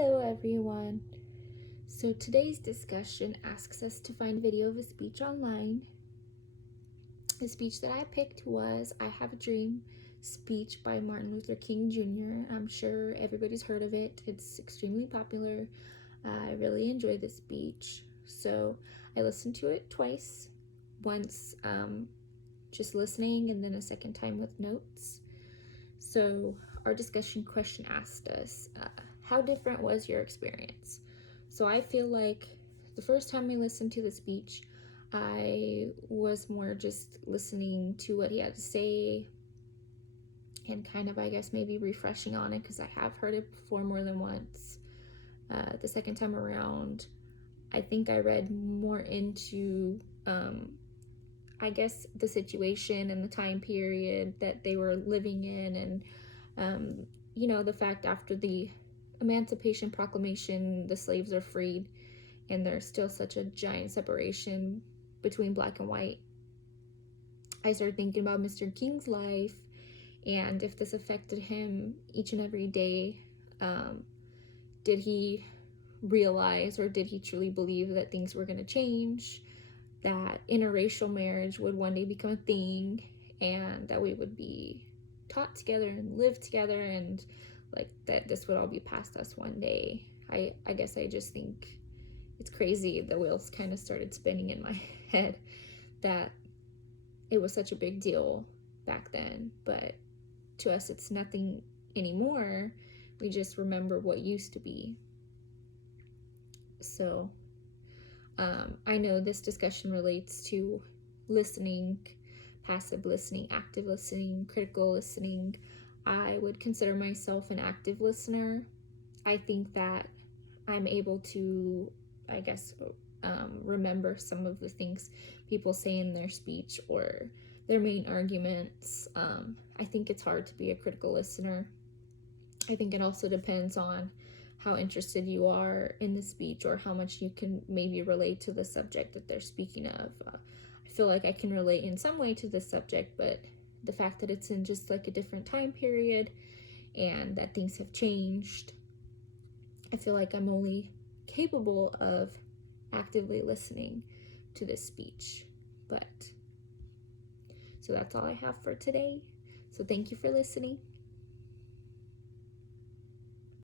Hello everyone. So today's discussion asks us to find video of a speech online. The speech that I picked was I Have a Dream speech by Martin Luther King Jr. I'm sure everybody's heard of it. It's extremely popular. I really enjoyed this speech. So I listened to it twice. Once just listening and then a second time with notes. So our discussion question asked us, how different was your experience? So I feel like the first time I listened to the speech, I was more just listening to what he had to say and kind of, I guess, maybe refreshing on it because I have heard it before more than once. The second time around, I think I read more into, I guess, the situation and the time period that they were living in, and the fact after the Emancipation Proclamation, the slaves are freed, and there's still such a giant separation between black and white. I started thinking about Mr. King's life and if this affected him each and every day. Did he realize, or did he truly believe that things were going to change, that interracial marriage would one day become a thing, and that we would be taught together and live together, and like that this would all be past us one day. I guess I just think it's crazy. The wheels kind of started spinning in my head that it was such a big deal back then, but to us it's nothing anymore. We just remember what used to be. So I know this discussion relates to listening, passive listening, active listening, critical listening. I would consider myself an active listener. I think that I'm able to, I guess, remember some of the things people say in their speech or their main arguments. I think it's hard to be a critical listener. I think it also depends on how interested you are in the speech or how much you can maybe relate to the subject that they're speaking of. I feel like I can relate in some way to this subject, but the fact that it's in just like a different time period and that things have changed, I feel like I'm only capable of actively listening to this speech. So that's all I have for today. So thank you for listening.